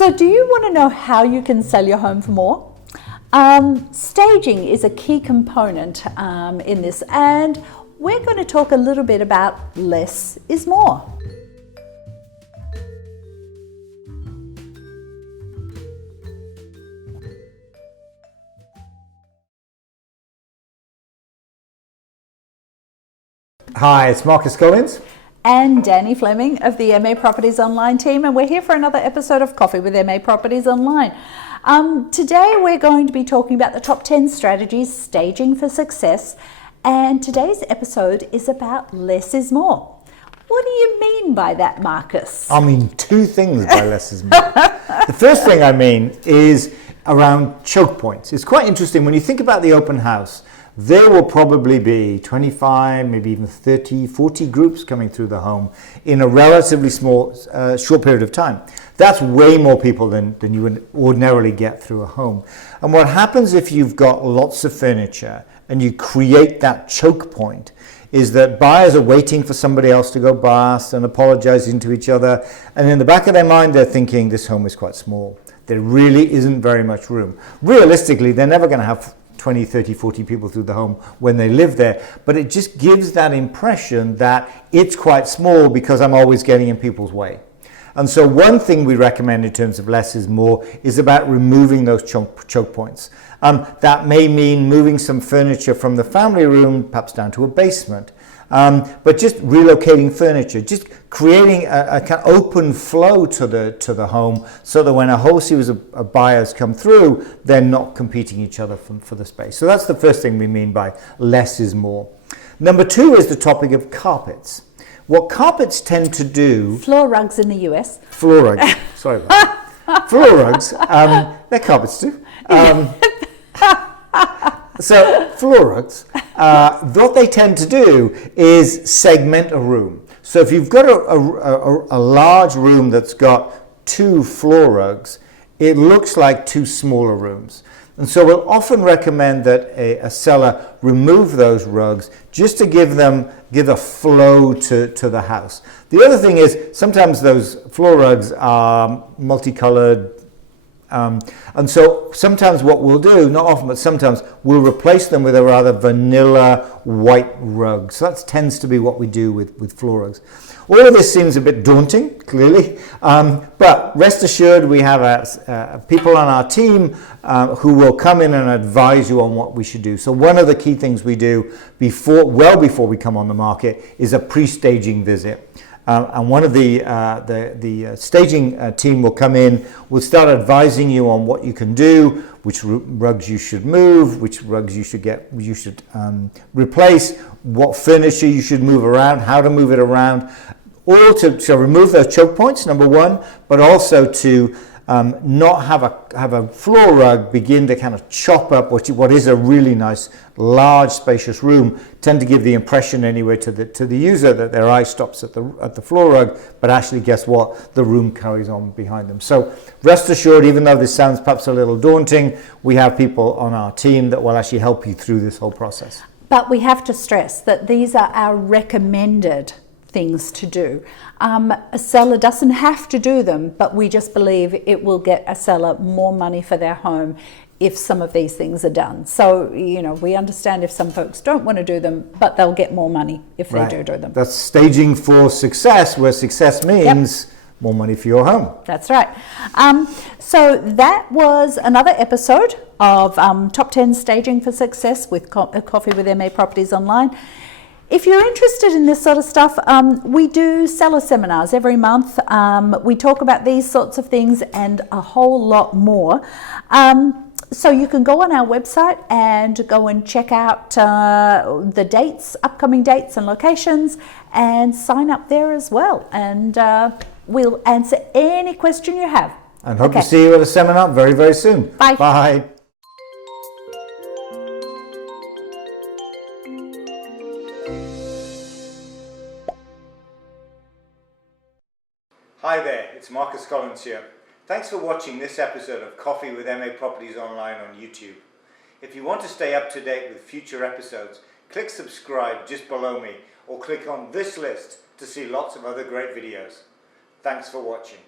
So do you want to know how you can sell your home for more? Staging is a key component in this, and we're going to talk a little bit about less is more. Hi, it's Marcus Collins. And Danny Fleming of the MA Properties Online team, and we're here for another episode of Coffee with MA Properties Online. Today we're going to be talking about the top 10 strategies staging for success, and today's episode is about less is more. What do you mean by that, Marcus? I mean two things by less is more. The first thing I mean is around choke points. It's quite interesting when you think about the open house. There will probably be 25, maybe even 30, 40 groups coming through the home in a relatively small, short period of time. That's way more people than you would ordinarily get through a home. And what happens if you've got lots of furniture and you create that choke point is that buyers are waiting for somebody else to go past and apologizing to each other. And in the back of their mind, they're thinking this home is quite small. There really isn't very much room. Realistically, they're never going to have 20, 30, 40 people through the home when they live there. But it just gives that impression that it's quite small because I'm always getting in people's way. And so one thing we recommend in terms of less is more is about removing those choke points. That may mean moving some furniture from the family room, perhaps down to a basement. But just relocating furniture, just creating a kind of open flow to the home so that when a whole series of buyers come through, they're not competing each other for the space. So that's the first thing we mean by less is more. Number two is the topic of carpets. What carpets tend to do... Floor rugs in the US. Floor rugs, sorry about that. Floor rugs, they're carpets too. So floor rugs, what they tend to do is segment a room. So if you've got a large room that's got two floor rugs, it looks like two smaller rooms. And so we'll often recommend that a seller remove those rugs just to give a flow to the house. The other thing is sometimes those floor rugs are multicolored. And so sometimes what we'll do, not often, but sometimes we'll replace them with a rather vanilla white rug. So that tends to be what we do with floor rugs. All of this seems a bit daunting, clearly, but rest assured we have people on our team who will come in and advise you on what we should do. So one of the key things we do well before we come on the market is a pre-staging visit. And one of the staging team will come in, will start advising you on what you can do, which rugs you should move, which rugs you should replace, what furniture you should move around, how to move it around, all to remove those choke points, number one, but also to not have a floor rug begin to kind of chop up what is a really nice, large, spacious room. Tend to give the impression anyway to the user that their eye stops at the floor rug, but actually, guess what? The room carries on behind them. So rest assured, even though this sounds perhaps a little daunting, we have people on our team that will actually help you through this whole process. But we have to stress that these are our recommended things to do. A seller doesn't have to do them, but we just believe it will get a seller more money for their home if some of these things are done. So, we understand if some folks don't want to do them, but they'll get more money if they do them. That's staging for success, where success means more money for your home. That's right. So that was another episode of Top 10 Staging for Success with Coffee with MA Properties Online. If you're interested in this sort of stuff, we do seller seminars every month. We talk about these sorts of things and a whole lot more. So you can go on our website and go and check out the dates, upcoming dates and locations, and sign up there as well. And we'll answer any question you have. And hope to see you at a seminar very, very soon. Bye. Bye. Hi there, it's Marcus Collins here. Thanks for watching this episode of Coffee with MA Properties Online on YouTube. If you want to stay up to date with future episodes, click subscribe just below me or click on this list to see lots of other great videos. Thanks for watching.